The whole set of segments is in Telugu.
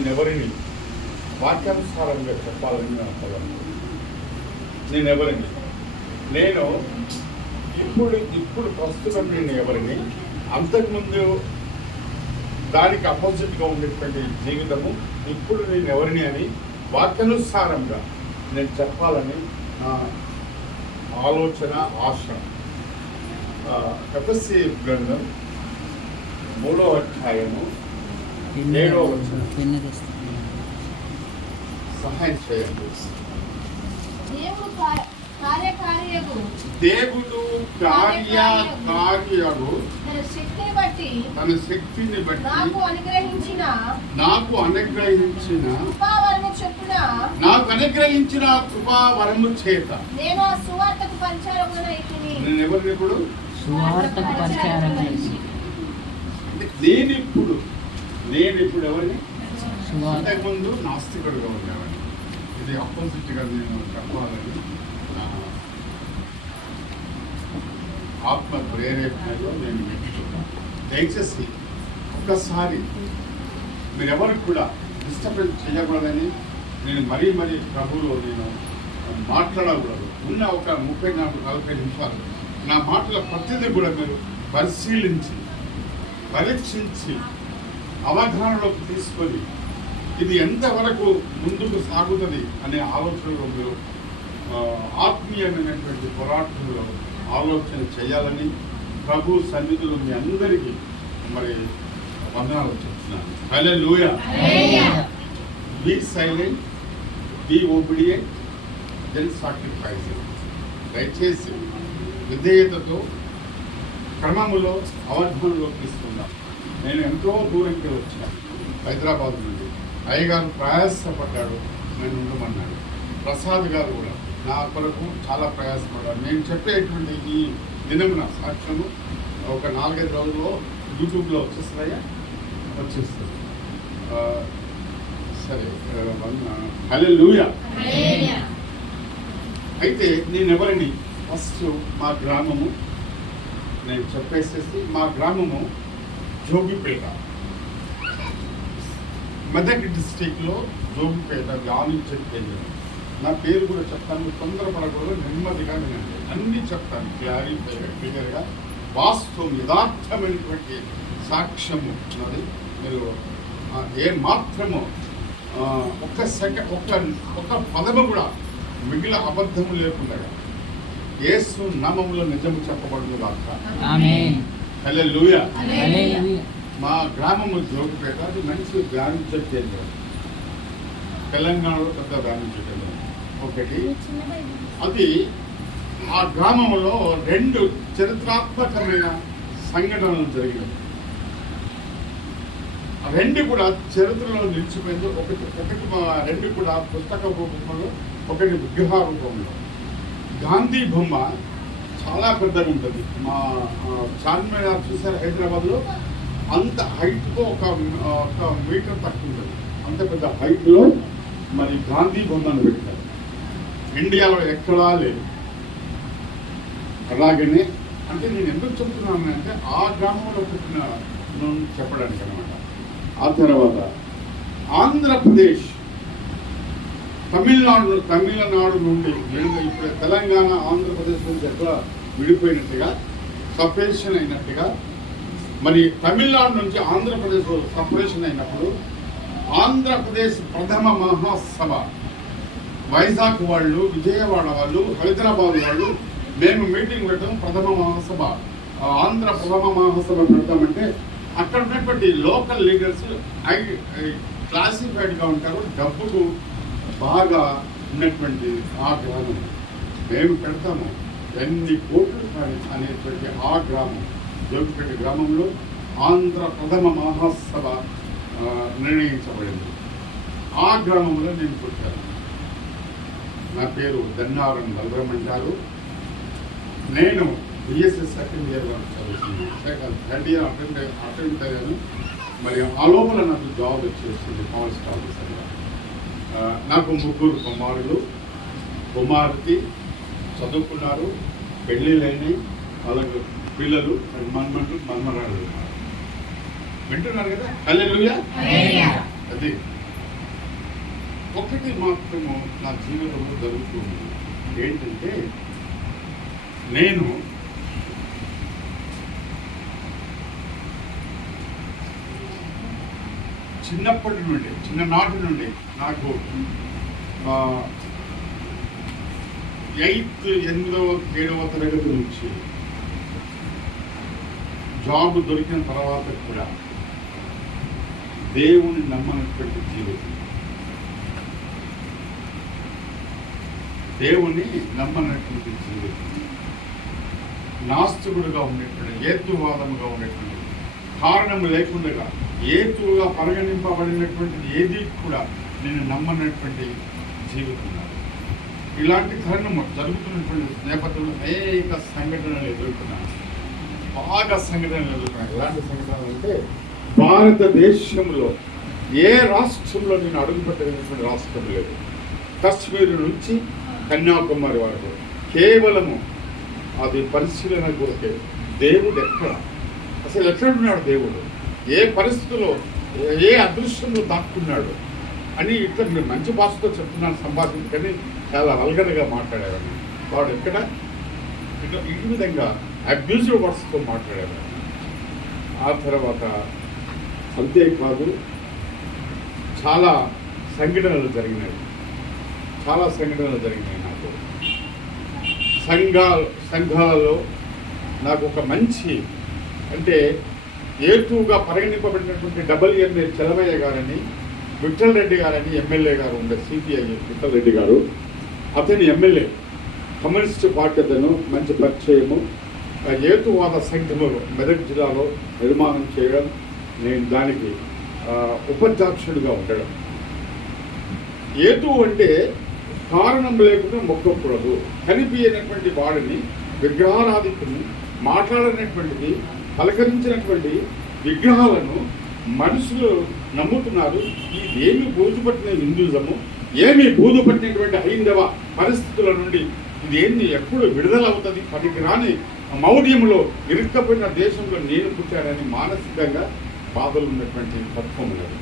నేను ఎవరిని వాక్యానుసారంగా చెప్పాలని నా తలంపు. నేను ఎవరిని, నేను ఇప్పుడు ప్రస్తుతం నేను ఎవరిని, అంతకుముందు దానికి అపోజిట్గా ఉండేటువంటి జీవితము, ఇప్పుడు నేను ఎవరిని అని వాక్యానుసారంగా నేను చెప్పాలని నా ఆలోచన, ఆశ. ఎఫెసీ గ్రంథం 3వ అధ్యాయము 7వ వచనం సహాయం చేయండి. దేవుడు కార్యకార్యగు తన శక్తిని బట్టి నాకు అనుగ్రహించిన కృపావరము చేత నేను ఎవరిని ఇప్పుడు నేను ఇప్పుడు ఎవరిని, అంతకుముందు నాస్తికుడుగా ఉండేవాడిని. ఇది ఆపోజిట్గా నేను చెప్పాలని ఆత్మ ప్రేరేపణలో నేను మెచ్చుకున్నాను. దయచేసి ఒక్కసారి మీరెవరికి కూడా డిస్టర్బెన్స్ చేయకూడదని నేను మరీ ప్రభువులో నేను మాట్లాడకూడదు. ఉన్న ఒక 30-40 నిమిషాలు నా మాటల ప్రతిదీ కూడా మీరు పరిశీలించి పరీక్షించి అవగాహనలోకి తీసుకొని ఇది ఎంతవరకు ముందుకు సాగుతుంది అనే ఆలోచనలో మీరు ఆత్మీయమైనటువంటి పోరాటంలో ఆలోచన చేయాలని ప్రభు సన్నిధిలో మీ అందరికీ మరి వందనాలు చెప్తున్నాను. Hallelujah. Be silent, be obedient, then sacrifice. దయచేసి విధేయతతో క్రమములో అవధానంలో తీసుకుందాం. నేను ఎంతో దూరంకి వచ్చాను, హైదరాబాద్ నుండి. అయ్యగారు ప్రయాసపడ్డాడు, నేను ఉండమన్నాడు. ప్రసాద్ గారు కూడా నా కొరకు చాలా ప్రయాసపడ్డాడు. నేను చెప్పేటువంటి ఈ దినమున సాక్ష్యము ఒక 4-5 రోజుల్లో యూట్యూబ్లో వచ్చేస్తుందయ్యా, వచ్చేస్తుంది. సరే, హల్లెలూయా. అయితే నేను ఎవరిని, ఫస్ట్ మా గ్రామము నేను చెప్పేసేసి, మా గ్రామము జోగిపేట, మెదక్ డిస్టిక్లో జోగిపేట గానించే కేంద్రం. నా పేరు కూడా చెప్తాను, తొందరపడకూడదు, నెమ్మదిగా వినండి. అన్నీ చెప్తాను క్లియర్గా. వాస్తవం, యథార్థమైనటువంటి సాక్ష్యము ఉన్నది. మీరు ఏ మాత్రము ఒక్క పదము కూడా మిగిలిన అబద్ధము లేకుండా యేసు నామములో నిజము చెప్పబడును గాక. ఆమేన్. హల్లెలూయా. మా గ్రామము జోగిపేట, అది మంచి ధ్యానించే కేంద్రం. తెలంగాణలో పెద్ద ధ్యానించే కేంద్రం ఒకటి. అది ఆ గ్రామంలో 2 చరిత్రాత్మకమైన సంఘటనలు జరిగినాయి. 2 కూడా చరిత్రలో నిలిచిపోయింది. ఒకటి 2 కూడా పుస్తక రూపంలో, ఒకటి విగ్రహ రూపంలో. గాంధీ బొమ్మ చాలా పెద్దగా ఉంటుంది. మా చార్మినార్ చూసారు హైదరాబాద్లో, అంత హైట్తో ఒక మీటర్ తక్కువ ఉంటుంది. అంత పెద్ద హైట్లో మరి గాంధీ బొమ్మను పెట్టారు. ఇండియాలో ఎక్కడా లేదు. అలాగనే అంటే నేను ఎందుకు చెప్తున్నాను అంటే ఆ గ్రామంలో పుట్టిన చెప్పడానికి అనమాట. ఆ తర్వాత ఆంధ్రప్రదేశ్, తమిళనాడు నుండి ఇప్పుడు తెలంగాణ ఆంధ్రప్రదేశ్ నుంచి ఎట్లా విడిపోయినట్టుగా, సపరేషన్ అయినట్టుగా, మరి తమిళనాడు నుంచి ఆంధ్రప్రదేశ్ సపరేషన్ అయినప్పుడు ఆంధ్రప్రదేశ్ ప్రథమ మహాసభ వైజాగ్ వాళ్ళు, విజయవాడ వాళ్ళు, హైదరాబాద్ వాళ్ళు మేము మీటింగ్ పెట్టాం. ప్రథమ మహాసభ, ఆంధ్ర ప్రథమ మహాసభ పెడతామంటే అక్కడ ఉన్నటువంటి లోకల్ లీడర్స్ క్లాసిఫైడ్గా ఉంటారు. డబ్బుకు బాగా ఉన్నటువంటి ఆ గ్రామం మేము పెడతాము, ఎన్ని కోట్లు అనేటువంటి ఆ గ్రామం, జోగిపేట గ్రామంలో ఆంధ్ర ప్రథమ మహాసభ నిర్ణయించబడింది. ఆ గ్రామంలో నేను పుట్టాను. నా పేరు దన్నారం బలరాం అంటారు. నేను బిఎస్ఎస్ సెకండ్ ఇయర్ వరకు చదువుతున్నాను. 3rd ఇయర్ అటెండ్ అయ్యాను. మరి ఆ లోపల నాకు జాబ్ వచ్చేసింది ఫారెస్ట్ ఆఫీసర్గా. నాకు 3 కుమారులు, కుమార్తె చదువుకున్నారు, పెళ్ళిళ్ళైనాయి, వాళ్ళకు పిల్లలు, మన్మరాళ్ళు వింటున్నారు కదా. హల్లెలూయా. అది ఒకటి మాత్రము నా జీవితంలో జరుగుతుంది ఏంటంటే, నేను చిన్నప్పటి నుండి చిన్ననాటి నుండి నాకు 8th 8వ 7వ తరగతి నుంచి జాబ్ దొరికిన తర్వాత కూడా దేవుని నమ్మనటువంటి జీవితం, దేవుని నమ్మనటువంటి జీవితం, నాస్తికుడుగా ఉండేటువంటి, హేతువాదముగా ఉండేటువంటి, కారణం లేకుండా హేతువుగా పరిగణింపబడినటువంటిది ఏది కూడా నేను నమ్మనటువంటి జీవితం. ఇలాంటి కారణము జరుగుతున్నటువంటి నేపథ్యంలో అనేక సంఘటనలు ఎదుర్కొన్నాను, బాగా సంఘటనలు ఎదుర్కొన్నాను. ఎలాంటి సంఘటనలు అంటే, భారతదేశంలో ఏ రాష్ట్రంలో నేను అడుగుపెట్టగలిగినటువంటి రాష్ట్రం లేదు. కశ్మీర్ నుంచి కన్యాకుమారి వరకు కేవలము అది పరిశీలన కొరకే. దేవుడు ఎక్కడ, అసలు ఎక్కడున్నాడు దేవుడు, ఏ పరిస్థితుల్లో, ఏ అదృశ్యంలో దాక్కున్నాడు అని ఇట్లా మీరు మంచి భాషతో చెప్తున్నాను సంభాషించుకొని చాలా వల్గర్గా మాట్లాడేవాడిని. వాడు ఎక్కడ ఇట్లా ఈ విధంగా అబ్యూజివ్ వర్డ్స్తో మాట్లాడేవాడు. ఆ తర్వాత అంతేకాదు చాలా సంఘటనలు జరిగినాయి నాకు. సంఘాలలో నాకు ఒక మంచి అంటే ఏటుగా పరిగణింపబడినటువంటి WMA చలమయ్య గారని, విఠల్ రెడ్డి గారని ఎమ్మెల్యే గారు ఉండే, CPI విఠల్ రెడ్డి గారు, అతని ఎమ్మెల్యే, కమ్యూనిస్ట్ పార్టీ అతను, మంచి పరిచయము. హేతువాద సంఘము మెదక్ జిల్లాలో నిర్మాణం చేయడం, నేను దానికి ఉపాధ్యక్షుడిగా ఉండడం. హేతు అంటే కారణం లేకుండా మొక్కకూడదు, కనిపించినటువంటి వాడిని, విగ్రహారాధికుని, మాట్లాడినటువంటిది, పలకరించినటువంటి విగ్రహాలను మనుషులు నమ్ముతున్నారు. ఇదేమి బూజుపట్టిన హిందూజము, ఏమి బూజుపట్టినటువంటి హైందవ పరిస్థితుల నుండి ఇదేమి ఎప్పుడు విడుదలవుతుంది, పనికిరాని మౌఢ్యంలో ఇరుక్కపోయిన దేశంలో నేను పుట్టానని మానసికంగా బాధలు ఉన్నటువంటి తత్వం లేదు.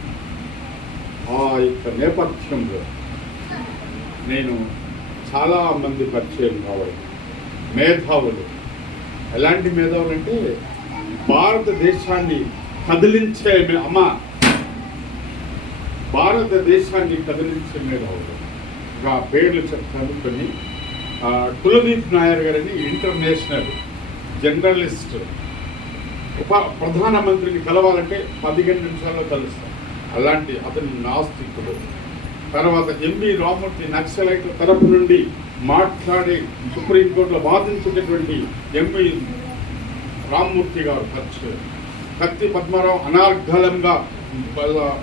ఆ యొక్క నేపథ్యంలో నేను చాలామంది పరిచయం కావాలి, మేధావులు. ఎలాంటి మేధావులు అంటే, భారతదేశాన్ని కదిలించే భారతదేశాన్ని కదిలించే మేధావులు. పేర్లు చెప్తాను కొన్ని. కులదీప్ నాయర్ గారని ఇంటర్నేషనల్ జర్నలిస్ట్, ప్రధానమంత్రిని కలవాలంటే 15 నిమిషాల్లో కలుస్తాం, అలాంటి అతని నాస్తికుడు. తర్వాత MB రామూర్తి, నక్సలైట్ల తరపు నుండి మాట్లాడి సుప్రీంకోర్టులో వాదించినటువంటి MB రామూర్తి గారు పరిచయం. కత్తి పద్మారావు అనార్ఘలంగా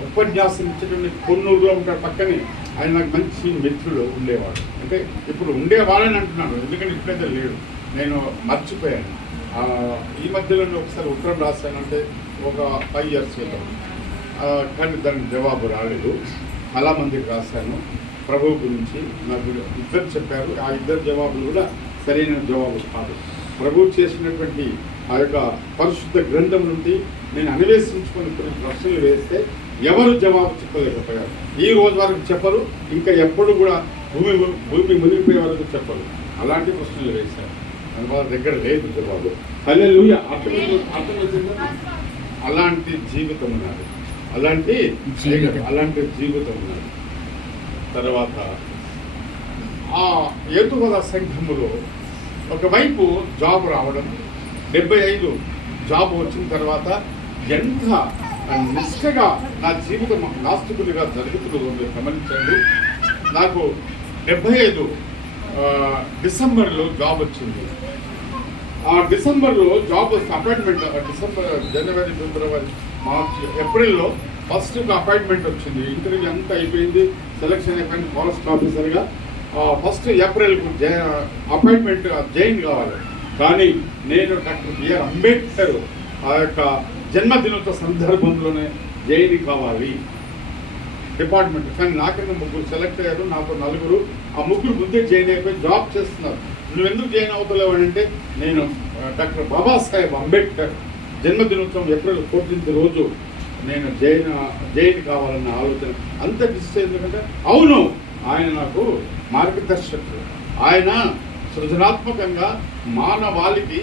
ఉపన్యాసం ఇచ్చేటువంటి కొన్నూరులో ఉంటాడు పక్కనే, ఆయన నాకు మంచి మిత్రుడు ఉండేవాడు. అంటే ఇప్పుడు ఉండేవాళ్ళని అంటున్నాను, ఎందుకంటే ఇప్పుడైతే లేడు, నేను మర్చిపోయాను. ఈ మధ్యలో ఒకసారి ఉత్తరం రాశానంటే ఒక 5 years క్రితం, కానీ దానికి జవాబు రాలేదు. చాలామందికి రాశాను ప్రభు గురించి, నాకు ఇద్దరు చెప్పారు. ఆ ఇద్దరు జవాబులు కూడా సరైన జవాబు కాదు. ప్రభు చేసినటువంటి ఆ యొక్క పరిశుద్ధ గ్రంథం నుండి నేను అన్వేషించుకొని కొన్ని ప్రశ్నలు వేస్తే ఎవరు జవాబు చెప్పలేకపోయారు. ఈ రోజు వరకు చెప్పరు, ఇంకా ఎప్పుడు కూడా భూమి మునిగిపోయే వరకు చెప్పరు. అలాంటి ప్రశ్నలు వేశారు, వాళ్ళ దగ్గర లేదు జవాబు. హల్లెలూయా. అలాంటి జీవితం ఉన్నది, అలాంటి జీవితం ఉన్నది. తర్వాత ఆ హేతువాద సంఘములో ఒకవైపు జాబ్ రావడం, 75 జాబ్ వచ్చిన తర్వాత ఎంత నిష్ఠగా నా జీవితం నాస్తికుడిగా జరుగుతుందో గమనించండి. నాకు 75 డిసెంబర్లో జాబ్ వచ్చింది. ఆ డిసెంబర్లో జాబ్ అపాయింట్మెంట్, డిసెంబర్, జనవరి, ఫిబ్రవరి, మార్చ్, ఏప్రిల్లో ఫస్ట్ అపాయింట్మెంట్ వచ్చింది. ఇంటర్వ్యూ అంతా అయిపోయింది, సెలక్షన్ అయిపోయింది ఫారెస్ట్ ఆఫీసర్గా. ఫస్ట్ ఏప్రిల్కు అపాయింట్మెంట్ జాయిన్ కావాలి. కానీ నేను డాక్టర్ బిఆర్ అంబేద్కర్ ఆ యొక్క జన్మదినోత్సవ సందర్భంలోనే జాయిన్ కావాలి డిపార్ట్మెంట్. కానీ నాకన్నా 3 సెలెక్ట్ అయ్యారు, నాతో 4. ఆ 3 ముందే జాయిన్ అయిపోయి జాబ్ చేస్తున్నారు. నువ్వు ఎందుకు జాయిన్ అవుతలేవు అంటే, నేను డాక్టర్ బాబాసాహెబ్ అంబేద్కర్ జన్మదినోత్సవం ఏప్రిల్ 14th రోజు నేను జైన్ కావాలన్న ఆలోచన అంత డిస్టెన్స్ ఎందుకంటే అవును ఆయన నాకు మార్గదర్శకుడు. ఆయన సృజనాత్మకంగా మానవాళికి,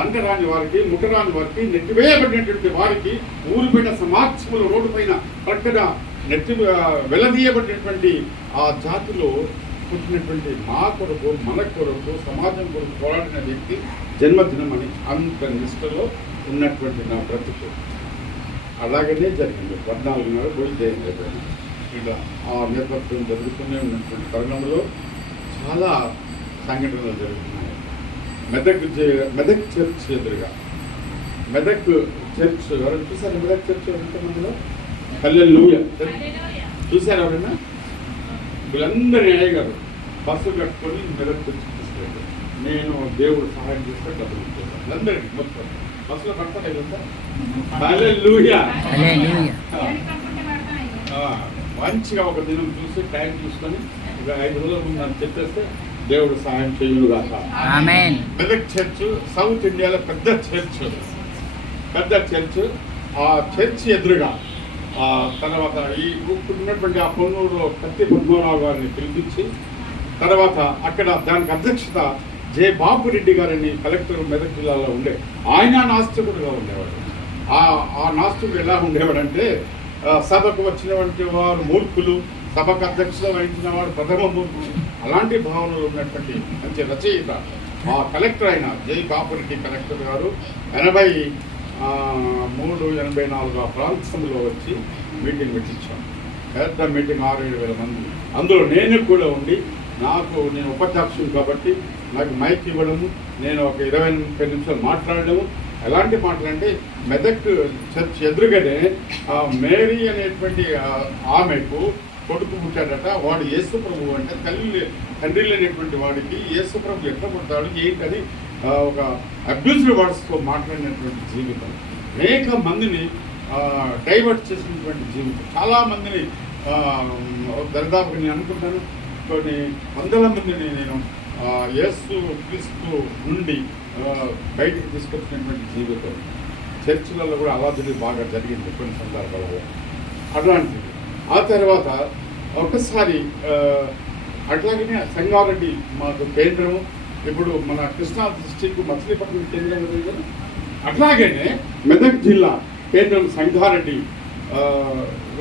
అంటరాని వారికి, ముట్టరాని వారికి, నెట్టివేయబడినటువంటి వారికి, ఊరిపైన సమాజంలో రోడ్డు పైన ప్రక్కన వెలదీయబడినటువంటి ఆ జాతిలో పుట్టినటువంటి మా కొరకు, మన కొరకు, సమాజం కొరకు పోరాడిన వ్యక్తి జన్మదినం అని అంత నిష్టలో ఉన్నటువంటి నా బ్రతుకు అలాగనే జరిగింది. 14 పోయి జైన్ అయిపోయింది. ఇలా ఆ నేపథ్యం జరుగుతూనే ఉన్నటువంటి తరుణంలో చాలా సంఘటనలు జరుగుతున్నాయి. మెదక్ చర్చ్ ఎదురుగా, మెదక్ చర్చ్ ఎవరైనా చూసారు? మెదక్ చర్చ్ ఎంతమందిలో హల్లెలూయా చూసారు ఎవరైనా? వీళ్ళందరూ అయ్యగారు బస్సు కట్టుకొని మెదక్ చర్చ్ తీసుకెళ్ళారు. నేను దేవుడు సహాయం చేస్తే డబ్బులు ఇచ్చేసాను అందరికీ మొత్తం బస్సులో కడతాను కదా. హల్లెలూయా మంచిగా ఒక దినం చూసి టైం చూసుకొని ఒక 5 రోజుల ముందు నన్ను చెప్పేస్తే దేవుడు సహాయం చేయునుగాక. మెదక్ చర్చ్ సౌత్ ఇండియాలో పెద్ద చర్చ్. ఆ చర్చ్ ఎదురుగా తర్వాత ఈ ఉన్నటువంటి ఆ పొన్నూరులో కత్తి పద్మనాభ గారిని పిలిపించి, తర్వాత అక్కడ దానికి అధ్యక్షత జె బాబు రెడ్డి గారని కలెక్టర్ మెదక్ జిల్లాలో ఉండే ఆయన నాస్తికుడుగా ఉండేవాడు. ఆ నాస్తికుడు ఎలా ఉండేవాడంటే సభకు వచ్చినటువంటి వారు మూర్ఖులు, సభకు అధ్యక్షత వహించిన వాడు ప్రథమ మూర్ఖులు, అలాంటి భావనలు ఉన్నటువంటి మంచి రచయిత ఆ కలెక్టర్ అయిన జె బాబు రెడ్డి కలెక్టర్ గారు 83, 84 ఆ ప్రాంతంలో వచ్చి మీటింగ్ పెట్టించాం. పెద్ద మీటింగ్ 6-7 మంది, అందులో నేను కూడా ఉండి నేను ఉపాధ్యక్షుడు కాబట్టి నాకు మైక్ ఇవ్వడము, నేను ఒక 20-30 నిమిషాలు మాట్లాడడము. ఎలాంటి మాటలంటే మెదక్ చర్చ్ ఎదురుగానే మేరీ అనేటువంటి ఆమెకు కొడుకు పుట్టాడట. వాడు యేసు ప్రభు అంటే తండ్రి లేనటువంటి వాడికి యేసు ప్రభు ఎట్లా పుడతాడు ఏంటని ఒక అబ్యూజ్డ్ వర్డ్స్తో మాట్లాడినటువంటి జీవితం, అనేక మందిని డైవర్ట్ చేసినటువంటి జీవితం, చాలామందిని దరిదాపుగా నేను అనుకుంటాను కొన్ని వందల మందిని నేను యేసు క్రీస్తు నుండి బయటికి తీసుకొచ్చినటువంటి జీవితం. చర్చిలలో కూడా అలాంటిది బాగా జరిగింది కొన్ని సందర్భాలలో అట్లాంటిది. ఆ తర్వాత ఒకసారి అట్లాగనే సంగారెడ్డి మాకు కేంద్రము, ఇప్పుడు మన కృష్ణా డిస్టిక్ మచిలీపట్నం కేంద్రం కదా, అట్లాగనే మెదక్ జిల్లా కేంద్రం సంగారెడ్డి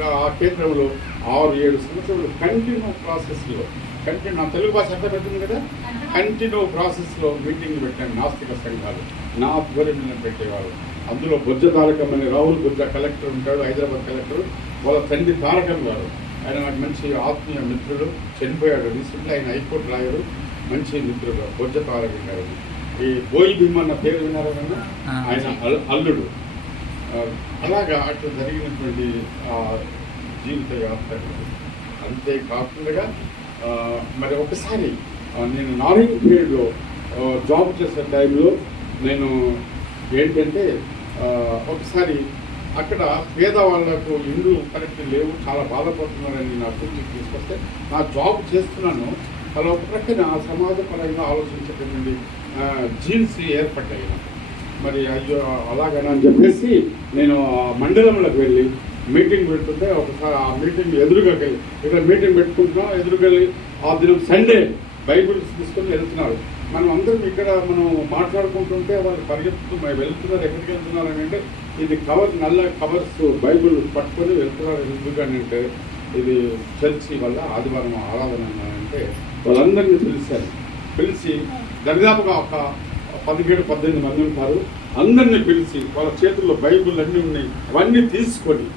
ఆ కేంద్రంలో 6-7 సంవత్సరాలు కంటిన్యూ ప్రాసెస్లో నా తెలుగు భాష అర్థమవుతుంది కదా, కంటిన్యూ ప్రాసెస్లో మీటింగ్లు పెట్టాను. నాస్తిక సంఘాలు నా ఆధ్వర్యంలో పెట్టేవారు. అందులో బొజ్జ తారకం అని రాహుల్ బొజ్జ కలెక్టర్ ఉంటాడు, హైదరాబాద్ కలెక్టర్. వాళ్ళ తండ్రి తారకం గారు, ఆయన నాకు మంచి ఆత్మీయ మిత్రుడు, చనిపోయాడు రీసెంట్లీ. ఆయన హైకోర్టు లాయరు, మంచి మిత్రుడు బొజ్జ తారకం గారు. ఈ బోయి భీమ్ అన్న పేరు విన్నారా కన్నా, ఆయన అల్లుడు. అలాగా అట్లా జరిగినటువంటి జీవిత యాత్ర. అంతేకాకుండా మరి ఒకసారి నేను నారింగ్ పీరియడ్లో జాబ్ చేసే టైంలో నేను ఏంటంటే ఒకసారి అక్కడ పేదవాళ్లకు ఇండ్లు కరెక్ట్ లేవు, చాలా బాధపడుతున్నారని నా దృష్టికి తీసుకొస్తే నా జాబ్ చేస్తున్నాను. అలా ఒక ప్రక్కన సమాజపరంగా ఆలోచించేటటువంటి జీన్స్ ఏర్పడ్డాయి. మరి అయ్యో అలాగని చెప్పేసి నేను మండలంలోకి వెళ్ళి మీటింగ్ పెడుతుంటే ఒకసారి ఆ మీటింగ్ ఎదురుగా ఇక్కడ మీటింగ్ పెట్టుకుంటున్నాం, ఎదురుగా ఆ దినం సండే బైబిల్స్ తీసుకొని వెళ్తున్నారు. మనం అందరం ఇక్కడ మనం మాట్లాడుకుంటుంటే వాళ్ళు పరిగెత్తుతూ వెళ్తున్నారు. ఎక్కడికి వెళ్తున్నారు అని అంటే ఇది నల్ల కవర్స్ బైబిల్ పట్టుకొని వెళ్తున్నారు. ఎందుకని అంటే ఇది చర్చి వల్ల ఆదివారం ఆరాధన అంటే వాళ్ళందరినీ పిలిచి దరిదాపుగా ఒక 17-18 మంది ఉంటారు. అందరినీ పిలిచి వాళ్ళ చేతుల్లో బైబిల్ అన్నీ ఉన్నాయి, అవన్నీ తీసుకొని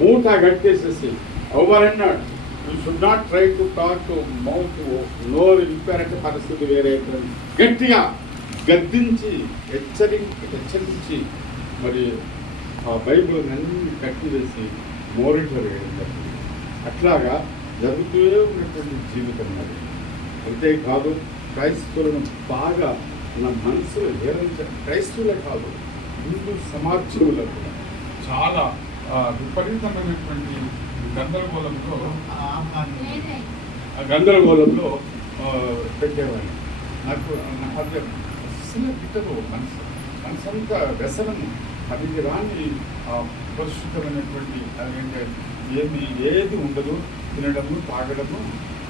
మూట కట్టేసేసి ఎవరన్నాడు you should not try to talk mouth నోరు విప్పారంటే పరిస్థితి వేరే గట్టిగా గద్దించి హెచ్చరించి మరి ఆ బైబిల్ అన్నీ కట్టి వేసి మోరిటర్ వేయడం జరిగింది. అట్లాగా జరుగుతూనే ఉన్నటువంటి జీవితం అది. అంతేకాదు క్రైస్తవులను బాగా నా మనసులో క్రైస్తవులే కాదు హిందూ సమాజంలో కూడా చాలా విపరీతమైనటువంటి గందరగోళంలో పెట్టేవాడిని. నాకు అసలు గిట్టదు మనసంతా వ్యసనము. పనికిరాని పరిశుద్ధమైనటువంటి అదేంటే ఏది ఉండదు, తినడము తాగడము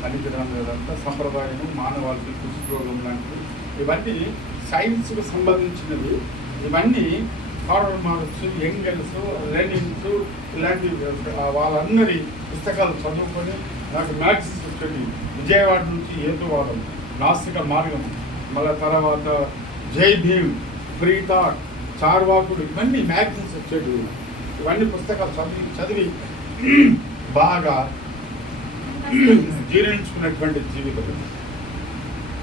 పనికిరానిదంతా సంప్రదాయము, మానవాళికి కుష్ఠరోగం లాంటివి, ఇవన్నీ సైన్స్కు సంబంధించినవి. ఇవన్నీ కార్ల్ మార్క్స్, ఎంగెల్స్, లెనిన్స్ ఇలాంటి వాళ్ళందరి పుస్తకాలు చదువుకొని నాకు మ్యాథ్స్ వచ్చేది. విజయవాడ నుంచి హేతువాదం, నాస్తిక మార్గం, మళ్ళీ తర్వాత జై భీమ్, ఫ్రీ థాట్, చార్వాకుడు, ఇవన్నీ మ్యాగజైన్స్ వచ్చేవి. ఇవన్నీ పుస్తకాలు చదివి బాగా జీర్ణించుకున్నటువంటి జీవితం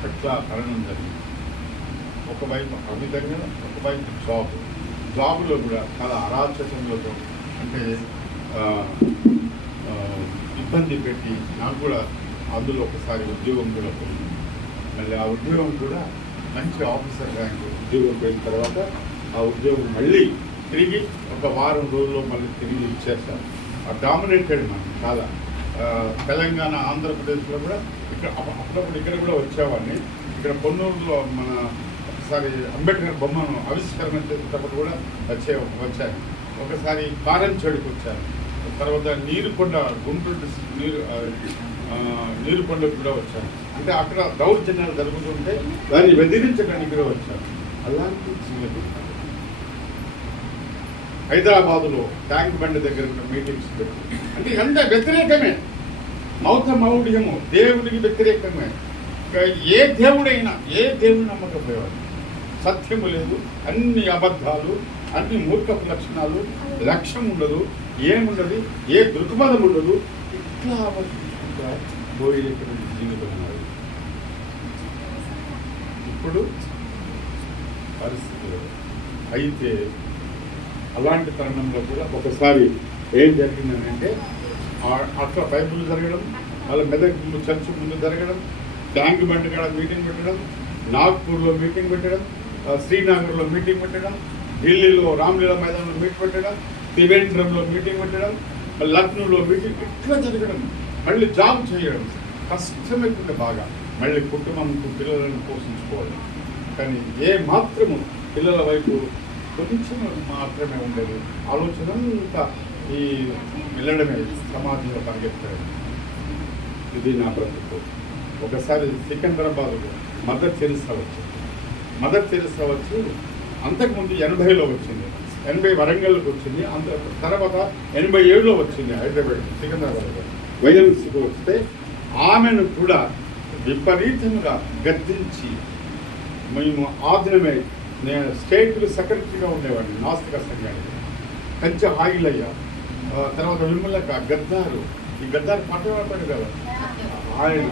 ఎట్లా తరణం జరిగింది. ఒకవైపు అవి తగిన, ఒకవైపు జాబులో కూడా చాలా అరాచకంలో అంటే ఇబ్బంది పెట్టి నాకు కూడా అందులో ఒకసారి ఉద్యోగం కూడా పోయింది. మళ్ళీ ఆ ఉద్యోగం కూడా మంచి ఆఫీసర్ ర్యాంక్ ఉద్యోగం పోయిన తర్వాత ఆ ఉద్యోగం మళ్ళీ తిరిగి ఒక వారం రోజుల్లో మళ్ళీ తిరిగి ఇచ్చేస్తారు. డామినేటెడ్ మనం చాలా తెలంగాణ, ఆంధ్రప్రదేశ్లో కూడా ఇక్కడ అప్పుడప్పుడు ఇక్కడ కూడా వచ్చేవాడిని. ఇక్కడ పొన్నూరులో మన ఒకసారి అంబేద్కర్ బొమ్మను ఆవిష్కరణ చేసేటప్పుడు కూడా వచ్చాను. ఒకసారి కారంచేడుకు వచ్చాను. తర్వాత నీరుకొండ, గుంటూరు నీరుకొండకు కూడా వచ్చాను. అంటే అక్కడ దౌర్జన్యాలు జరుగుతుంటే దాన్ని బెదిరించడానికి కూడా వచ్చాను. అలాంటి జీవితం హైదరాబాదులో ట్యాంక్ బండి దగ్గర మీటింగ్స్ పెట్టి అంటే ఎంత వ్యతిరేకమే, మౌఢ్యము, దేవుడికి వ్యతిరేకమే. ఏ దేవుడు నమ్మకపోయేవాడు. సత్యము లేదు, అన్ని అబద్ధాలు, అన్ని మూర్ఖపు లక్షణాలు, లక్ష్యం ఉండదు, ఏముండదు, ఏ దృక్పథం ఉండదు. ఇట్లా ఆలోచించుకుంటా పోయేటువంటి జీవితం ఉన్నది. ఇప్పుడు పరిస్థితులు అయితే అలాంటి తరుణంలో కూడా ఒకసారి ఏం జరిగిందని అంటే అట్లా బైబుల్ జరగడం, వాళ్ళ మెదక్ చర్చ్ ముందు జరగడం, ట్యాంక్ బండి కాడ మీటింగ్ పెట్టడం, నాగ్పూర్లో మీటింగ్ పెట్టడం, శ్రీనగర్లో మీటింగ్ పెట్టడం, ఢిల్లీలో రామ్లీలా మైదానంలో మీటింగ్ పెట్టడం, త్రివేంద్రంలో మీటింగ్ పెట్టడం, లక్నోలో మీటింగ్, ఇట్లా జరగడం. మళ్ళీ జాబ్ చేయడం కష్టమైపోయింది బాగా. మళ్ళీ కుటుంబంకు పిల్లలను పోషించుకోవాలి. కానీ ఏ మాత్రము పిల్లల వైపు కొంచెం మాత్రమే ఉండేది. ఆలోచన అంతా ఈ వెళ్ళడమే, సమాజంలో పరిగెత్తడం. ఇది నా బ్రతుకు. ఒకసారి సికింద్రాబాద్లో మదర్ తెరిసా వచ్చి అంతకుముందు 80లో వచ్చింది, 80 వరంగల్కి వచ్చింది, అంత తర్వాత 87లో వచ్చింది హైదరాబాద్ సికింద్రాబాద్లో వైఎంసీకి వస్తే ఆమెను కూడా విపరీతంగా గద్దించి మేము ఆదినమే, నేను స్టేట్కి సెక్రటరీగా ఉండేవాడిని నాస్తిక సంఘానికి, కంచె హాయిలయ్య, తర్వాత విమలక గద్దారు, ఈ గద్దారు పాటలు కదా ఆయన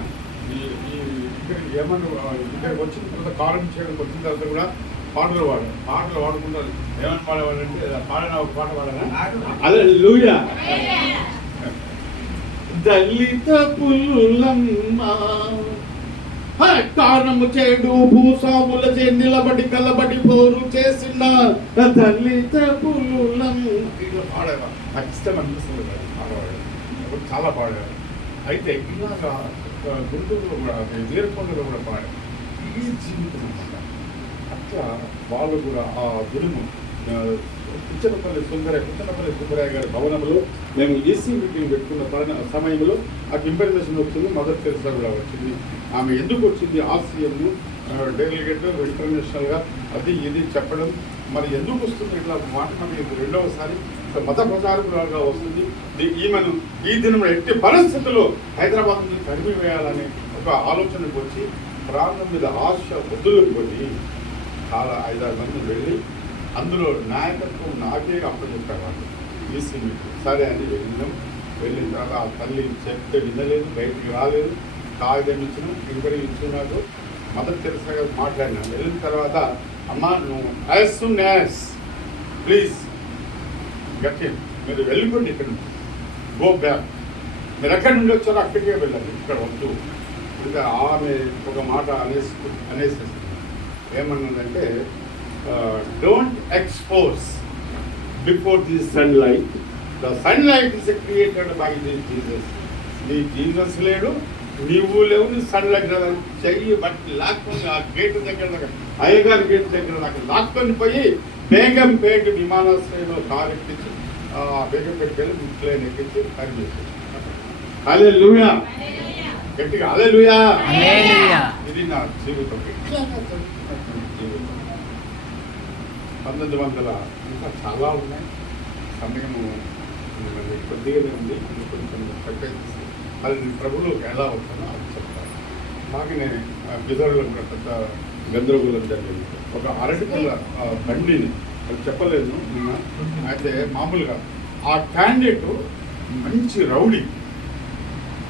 ఇక్కడ ఏమన్నా ఇక్కడ వచ్చిన తర్వాత కాలం చేయడానికి వచ్చిన తర్వాత కూడా పాటలు పాడుకుంటారు. ఏమని పాడేవాడంటే పాడిన ఒక పాట పాడారా, అదే లూయా. దళిత పుల్లమ్మ కారణము చేడు భూసాముల చే నిలబడి కలబడి పోరు చేసిన దళిత పుల్లమ్మ ఇట్లా పాడేవాడు. నాకు ఇష్టం అనిపిస్తుంది పాడేవాడు, చాలా పాడేవాడు. అయితే ఇలాగా గుంటూరులో కూడా వీరకొండలో కూడా పాడారు. ఈ జీవితం అన్నమాట. అట్లా వాళ్ళు కూడా ఆ దినము పుచ్చనపల్లి సుందరయ్య గారి భవనంలో మేము ఈసీ మీటింగ్ పెట్టుకున్న సమయంలో ఆ ఇన్ఫర్మేషన్ వచ్చింది. మదర్ తెరిసా కూడా వచ్చింది. ఆమె ఎందుకు వచ్చింది, ఆసియము డెలిగేట్ ఇంటర్నేషనల్గా అది ఇది చెప్పడం, మరి ఎందుకు వస్తుంది ఇట్లా మాట మనకి రెండవసారి మత ప్రచారకులుగా వస్తుంది. ఈమెను ఈ దినం ఎట్టి పరిస్థితుల్లో హైదరాబాద్ నుంచి తరిమి వేయాలని ఒక ఆలోచనకు వచ్చి ప్రాణం మీద ఆశ వద్దులకు పోయి చాలా 5-6 మంది వెళ్ళి అందులో నాయకత్వం నాకే అప్పచెప్పారు వాళ్ళు ఈసీ మీటింగ్. సరే అని వెళ్ళిన తర్వాత ఆ తల్లి చెప్తే వినలేదు, బయటికి రాలేదు, కాగితం ఇచ్చినాం, ఇంటర్వ్యూ ఇచ్చినాకు మదర్ తెరిసా గారు మాట్లాడినాం. వెళ్ళిన తర్వాత అమ్మ నువ్వు యాజ్ సూన్ యాజ్ ప్లీజ్ గట్టి మీరు వెళ్ళిపోండి, ఇక్కడ గో బ్యాక్, మీరు ఎక్కడి నుండి వచ్చారో అక్కడికే వెళ్ళాలి, ఇక్కడ వద్దు. ఇంకా ఆమె ఒక మాట అనేసేస్తుంది. ఏమన్నదంటే don't expose before the sunlight, the sunlight is created by this Jesus. నీ జీసస్ లేడు, నీవు లేవు, నీ సన్లైట్ చెయ్యి బట్టి లాక్కొని ఆ గేట్ దగ్గర దాకా, అయ్యగారి గేట్ దగ్గర దాకా లాక్కొని పోయి బేగంపేట విమానాశ్రయంలో కారు ఎక్కించి బేగంపేటకి వెళ్ళి ప్లేన్ ఎక్కించి కారు చేసి హల్లెలూయా, గట్టిగా హల్లెలూయా. ఇది నా జీవితం. 1900 ఇంకా చాలా ఉన్నాయి. సమయము కొద్దిగానే ఉంది, కొంచెం తక్కువ. అది ప్రభులు ఎలా అవుతానో అది చెప్తాను. బాగానే బిదర్లో కూడా పెద్ద గందరగోళం జరిగింది. ఒక అరటిపళ్ళ బండిని అది చెప్పలేదు నిన్న. అయితే మామూలుగా ఆ క్యాండిడేట్ మంచి రౌడీ.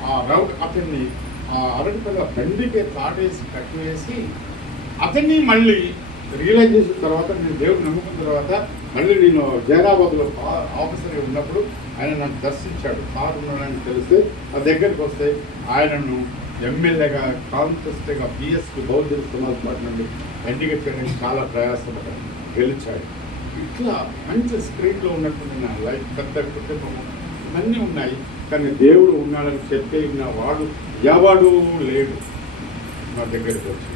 ఆ రౌడీ అతన్ని ఆ అరటిపళ్ళ బండికే తాటేసి కట్టివేసి అతన్ని మళ్ళీ రియలైజ్ చేసిన తర్వాత, నేను దేవుడు నమ్ముకున్న తర్వాత మళ్ళీ నేను జైరాబాద్లో ఆఫీసర్గా ఉన్నప్పుడు ఆయన నన్ను దర్శించాడు. సార్ ఉన్నాడని తెలిస్తే ఆ దగ్గరికి వస్తే ఆయనను ఎమ్మెల్యేగా కాంటెస్ట్గా పిఎస్కి బౌద్ధ సమాజ్ పార్టీ నుండి ఎన్నిక చేయడానికి చాలా ప్రయాసపడ్డాడు, గెలిచాడు. ఇట్లా మంచి స్క్రీన్లో ఉన్నటువంటి నా లైఫ్, పెద్ద కుటుంబం ఇవన్నీ ఉన్నాయి. కానీ దేవుడు ఉన్నాడని చెప్పే వాడు ఎవడు లేడు నా దగ్గరికి వచ్చి.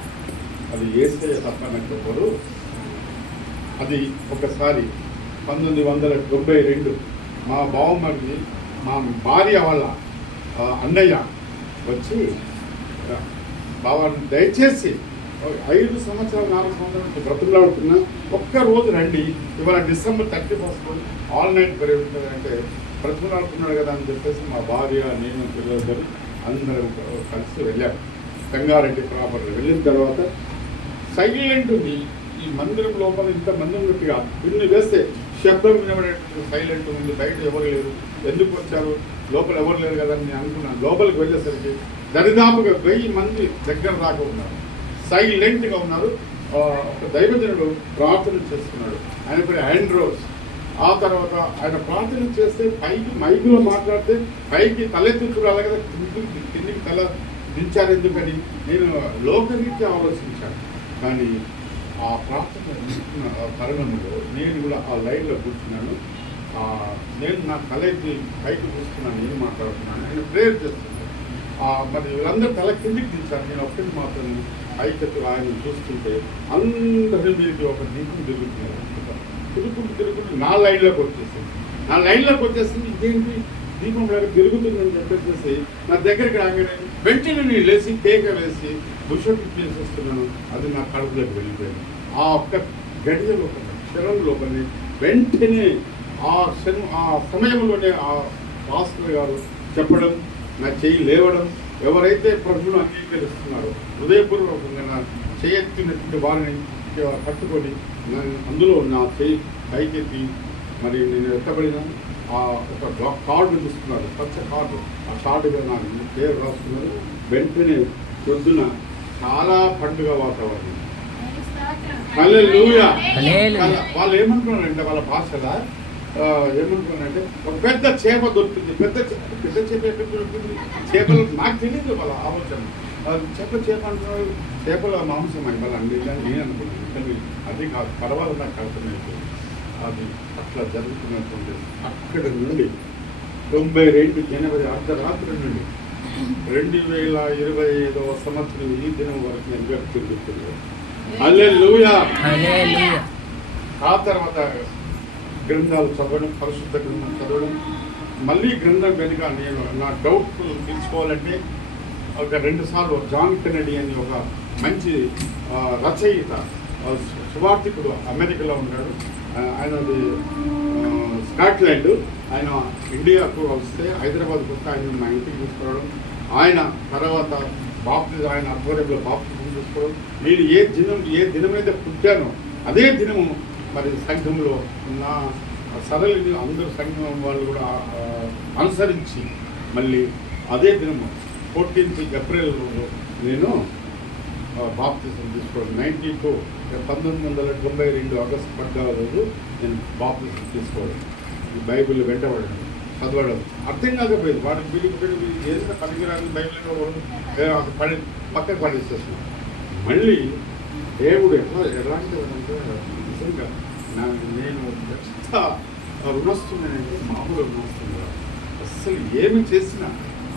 అది యేసయ్య తప్ప నాకు ఎవరు. అది ఒకసారి 1992 మా బావమరిది మా భార్య వాళ్ళ అన్నయ్య వచ్చి, బావాన్ని దయచేసి 5 సంవత్సరాలు 4 సంవత్సరాలు బ్రతుకులాడుతున్నా ఒక్కరోజు రండి, ఇవాళ December 31 ఆల్ నైట్ ప్రేయర్ ఉంటుంది అంటే బ్రతుకులాడుతున్నాడు కదా అని చెప్పేసి మా భార్య, నేను, పిల్లలు అందరూ కలిసి వెళ్ళాము. సంగారెడ్డి ప్రాపర్లో వెళ్ళిన తర్వాత సైలెంట్ ఉంది. ఈ మందిరం లోపల ఇంతమంది ఉన్నట్టుగా ఇన్ని వేస్తే శబ్దం వినబడేటట్టు సైలెంట్ ఉంది. బయట ఎవరు లేరు. ఎందుకు వచ్చారు, లోపల ఎవరు లేరు కదా అని నేను అనుకున్నాను. లోపలికి వెళ్ళేసరికి దరిదాపుగా 1000 మంది దగ్గర దాకా ఉన్నారు. సైలెంట్గా ఉన్నారు. ఒక దైవజనుడు ప్రార్థన చేస్తున్నాడు. ఆయన పేరు ఆండ్రోస్. ఆ తర్వాత ఆయన ప్రార్థన చేస్తే పైకి మైకులో మాట్లాడితే పైకి తలెత్తుతున్నారు కదా, కిందికి తల దించారు. ఎందుకని నేను లోకరీత్యా ఆలోచించాను. కానీ ఆ ప్రార్థన తరుణంలో నేను కూడా ఆ లైన్లో కూర్చున్నాను. నేను నా తల ఎత్తి పైకి చూస్తున్నాను, నేను మాట్లాడుతున్నాను, నేను ప్రేయర్ చేస్తున్నాను. మరి వీళ్ళందరూ తల కిందికి దించారు. నేను ఒక్కటి మాత్రం పైకెత్తు ఆయన చూస్తుంటే అందరి మీదకి ఒక దీపం తిరుగుతున్నారు. తిరుగుతుంటే నా లైన్లోకి వచ్చేసింది. ఇదేంటి దీపం లాగా తిరుగుతుందని చెప్పేసి నా దగ్గరికి రాగానే వెంటనే నేను లేచి కేక వేసి బుషప్ చేసేస్తున్నాను. అది నా కడుపులోకి వెళ్ళిపోయింది. ఆ ఒక్క గడియ లోపల, క్షణం లోపలి వెంటనే ఆ సమయంలోనే ఆ పాస్టర్ గారు చెప్పడం, నా చెయ్యి లేవడం, ఎవరైతే ప్రభువును అంగీకరిస్తున్నారో హృదయపూర్వకంగా నా చేయెత్తినటువంటి వారిని పట్టుకొని అందులో నా చెయ్యి పైకెత్తి మరి నేను ఎత్తబడిన ఒక కార్డు తీసుకున్నారు, పచ్చ కార్డు. ఆ కార్డుగా నాకు పేరు రాసుకున్నారు. వెంటనే పొద్దున చాలా పండుగ వాతావరణం. హల్లెలూయా. వాళ్ళు ఏమంటున్నారంటే వాళ్ళ భాషలో ఏమంటున్నారంటే ఒక పెద్ద చేప దొరుకుతుంది. పెద్ద చేప ఎక్కడ దొరుకుతుంది? చేపలు నాకు తెలియదు వాళ్ళ ఆలోచన. చేప అంటున్నారు, చేపల మాంసం ఇవ్వాలండి అని నేను అనుకున్నాను. అది కాదు, పర్వాలేదు, నాకు అర్థమైంది. అది అట్లా జరుగుతున్నటువంటి అక్కడ నుండి 92 జనవరి అర్ధరాత్రి నుండి 2025వ సంవత్సరం ఈ దినం వరకు నేను వ్యక్తిస్తున్నాను. హల్లెలూయా. ఆ తర్వాత గ్రంథాలు చదవడం, పరిశుద్ధ గ్రంథం చదవడం, మళ్ళీ గ్రంథం వెనుక నేను నా డౌట్ తీసుకోవాలంటే ఒక 2 సార్లు జాన్ కెనడీ అని ఒక మంచి రచయిత, సువార్థికుడు, అమెరికాలో ఉన్నాడు. ఆయనది స్కాట్లాండ్. ఆయన ఇండియాకు వస్తే, హైదరాబాద్కి వస్తే ఆయన మా ఇంటికి తీసుకోవడం, ఆయన తర్వాత ఆయన ఆధ్వర్యంలో బాప్తిజం తీసుకోవడం. నేను ఏ దినమైతే పుట్టానో అదే దినము మరి సంఘంలో నా సరళిని అందరూ సంఘం వాళ్ళు కూడా అనుసరించి మళ్ళీ అదే దినము 14th ఏప్రిల్లో నేను బాప్తిజం తీసుకోవడం. 1992 ఆగస్టు 14వ రోజు నేను బాప్తిజం తీసుకోవడం. ఈ బైబిల్ వెంటబడడం, చదవడం అర్థం కాకపోయింది. వాటికి వీళ్ళకి చేసిన పనికిరాని బైబిల్ పక్కకు పడేసేస్తున్నాం. మళ్ళీ దేవుడు ఎలాంటి నిజంగా నేను ఎంత రుణస్తున్నానంటే మామూలు రుణస్తున్నా. అస్సలు ఏమి చేసినా.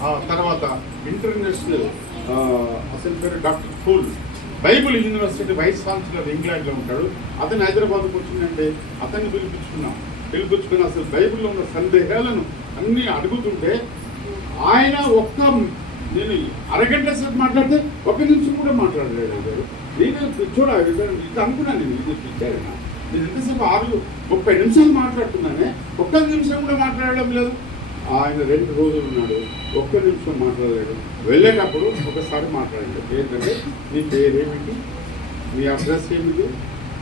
ఆ తర్వాత ఇంటర్నేషనల్ అసలు పేరు డాక్టర్ ఫూల్ బైబిల్ యూనివర్సిటీ వైస్ ఛాన్సలర్ ఇంగ్లాండ్లో ఉంటాడు. అతను హైదరాబాద్కు వచ్చిందంటే అతన్ని పిలిపించుకుని అసలు బైబిల్లో ఉన్న సందేహాలను అన్నీ అడుగుతుంటే ఆయన నేను అరగంట సేపు మాట్లాడితే 1 నిమిషం కూడా మాట్లాడలేదు. నేను ఇది అనుకున్నాను, నేను పిచ్చాను. నేను ఎంతసేపు 30 నిమిషాలు మాట్లాడుతున్నానే, 1 నిమిషం కూడా మాట్లాడడం లేదు. ఆయన 2 రోజులు ఉన్నాడు, 1 నిమిషం మాట్లాడలేడు. వెళ్ళేటప్పుడు ఒకసారి మాట్లాడాడు. ఏంటంటే నీ పేరేమిటి, నీ అడ్రస్ ఏమిటి,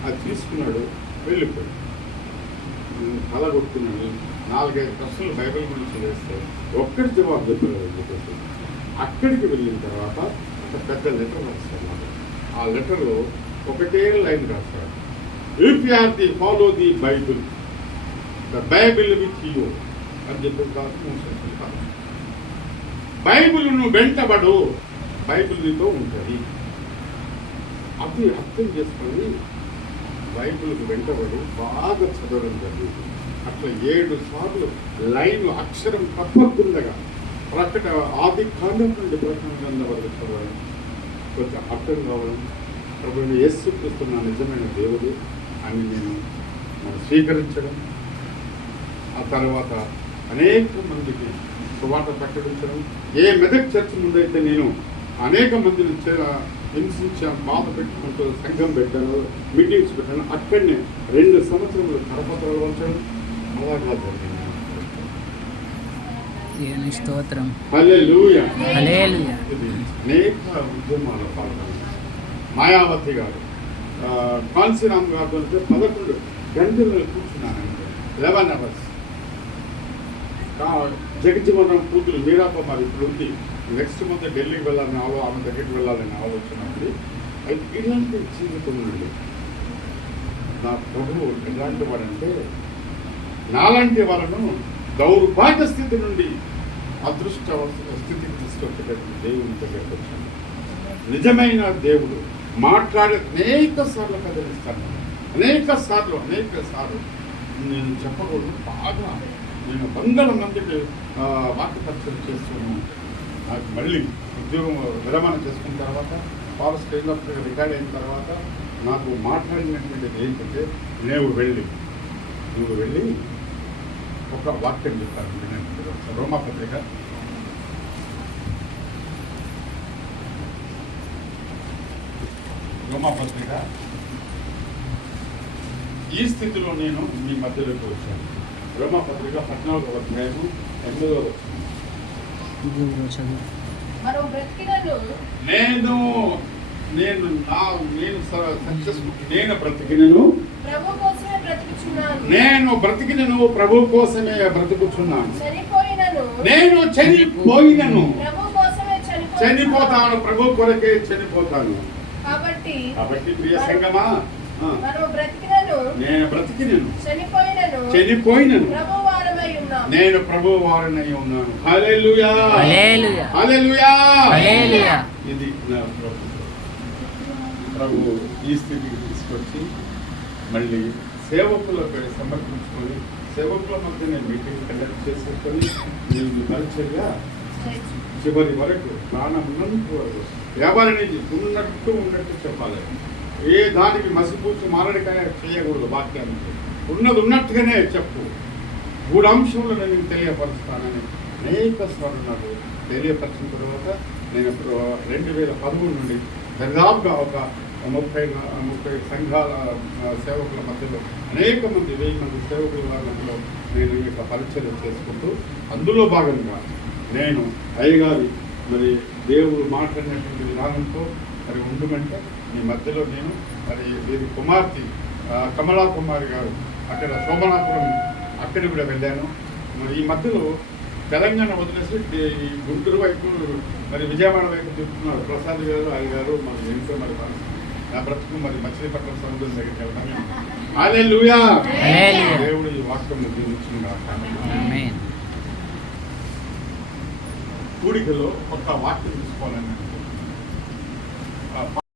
అది తీసుకున్నాడు, వెళ్ళిపోయాడు. అలా కొడుతున్నాడు. 4-5 ప్రశ్నలు బైబిల్ గురించి వేస్తే ఒక్కటి జవాబు చెప్పలేదు చెప్పేసి అక్కడికి వెళ్ళిన తర్వాత ఒక పెద్ద లెటర్ రాస్తాడు. ఆ లెటర్లో ఒకటే లైన్ రాస్తాడు, if you are the follow the Bible, the Bible with you అని చెప్పేసి కాదు. బైబిల్ను వెంటబడు, బైబిల్ నీతో ఉంటుంది. అది అర్థం చేసుకొని బైబిల్కి వెంటబడి బాగా చదవడం జరిగింది. అట్లా 7 సార్లు లైన్ అక్షరం తప్పకుండగా ప్రకట ఆది కాండం నుండి ప్రకటన గ్రంథం వరకు చదవడం, కొంచెం అర్థం కావడం, ప్రభువైన యేసుక్రీస్తు నా నిజమైన దేవుడు అని నేను స్వీకరించడం, ఆ తర్వాత అనేక మందికి సువార్త ప్రకటించడం. ఏ మెదక్ చర్చ్ ముందైతే నేను అనేక మందిని హింసించాను, బాధ పెట్టుకుంటూ సంఘం పెట్టాను, మీటింగ్స్ పెట్టాను, అక్కడనే 2 సంవత్సరములు కరపత్రాలు వంచడం అలాగా జరిగింది. స్తోత్రం. హల్లెలూయా. హల్లెలూయా. అనేక ఉద్యమాల పాల్గొన్నారు. మాయావతి గారు, కాన్సీరామ్ గారు 11 గంటలు కూర్చున్నానంటే 11 hours. జగజ్జీవనం కూతురు మీరాపమ్మ ఇప్పుడు ఉంది. నెక్స్ట్ మంత్ ఢిల్లీకి వెళ్ళాలని ఆమె దగ్గరికి వెళ్ళాలని ఆలోచన ఉంది. అయితే ఇలాంటి జీవితం నుండి నా ప్రభువు ఎలాంటి వాడంటే, నాలాంటి వాళ్ళను దౌర్భాగ్య స్థితి నుండి అదృష్ట స్థితికి తీసుకొచ్చేటటువంటి దేవుని దగ్గరికి వచ్చాను. నిజమైన దేవుడు మాట్లాడే అనేక సార్లు కదిలిస్తాను. అనేక సార్లు నేను చెప్పకూడదు. బాగా నేను 100 మందికి వాక్యపరిచయం చేస్తున్నాను. నాకు మళ్ళీ ఉద్యోగం విరమణ చేసుకున్న తర్వాత ఫారెస్ట్ రేంజ్ ఆఫ్ రిటైర్డ్ అయిన తర్వాత నాకు మాట్లాడినటువంటిది ఏంటంటే, నువ్వు వెళ్ళి ఒక వాక్యం చెప్తాను. రోమాపత్రిక ఈ స్థితిలో నేను మీ మధ్యలోకి వచ్చాను. రోమాపత్రిక 14వ అధ్యాయము 8వ వచనం. నేను బ్రతికినను ప్రభు కోసమే బ్రతుకుచున్నాను. నేను చనిపోయినను చనిపోతాను, ప్రభు కొరకే చనిపోతాను. కాబట్టి ప్రియ సంగమా, నేను బ్రతికినను చనిపోయినను నేను ప్రభు వారనై ఉన్నాను. హల్లెలూయా. హల్లెలూయా. హల్లెలూయా. ఇది నా ప్రభు ఈ స్థితికి తీసుకొచ్చి మళ్ళీ సేవకులకు సమర్పించుకొని సేవకుల మధ్య నేను మీటింగ్ కండక్ట్ చేసుకొని నేను కల్చర్గా చివరి వరకు ప్రాణం ఉన్నంత వరకు వ్యాపారాన్ని ఉన్నట్టు చెప్పాలి. ఏ దానికి మసిపూచి మారడికాయ చేయకూడదు. వాక్యానికి ఉన్నది ఉన్నట్టుగానే చెప్పు. 3 అంశంలో నేను తెలియపరుస్తానని అనేక సార్లు నాకు తెలియపరిచిన తర్వాత నేను 2013 నుండి దాదాపుగా ఒక 30 సంఘాల సేవకుల మధ్యలో అనేక మంది 1000 మంది సేవకుల మధ్యలో నేను ఇక పరిచయం చేసుకుంటూ, అందులో భాగంగా నేను అయ్యగారి మరి దేవుడు మాట్లాడినటువంటి విధానంతో మరి ఉండమంటే మీ మధ్యలో నేను మరి వీరి కుమార్తె కమలా కుమారి గారు అక్కడ శోభనాపురం అక్కడికి కూడా వెళ్ళాను. మరి ఈ మధ్యలో తెలంగాణ వదిలేసి ఈ గుంటూరు వైపు మరి విజయవాడ వైపు చెప్తున్నారు ప్రసాద్ గారు, అయ్యగారు మరి ఎంతో మరి నా బ్రతుకు మరి మచిలీపట్నం సముద్రం దగ్గరికి వెళ్తాను. హల్లెలూయా. దేవుడు ఈ వాక్యం దీవించును. కూడికలో ఒక వాక్యం తీసుకోవాలని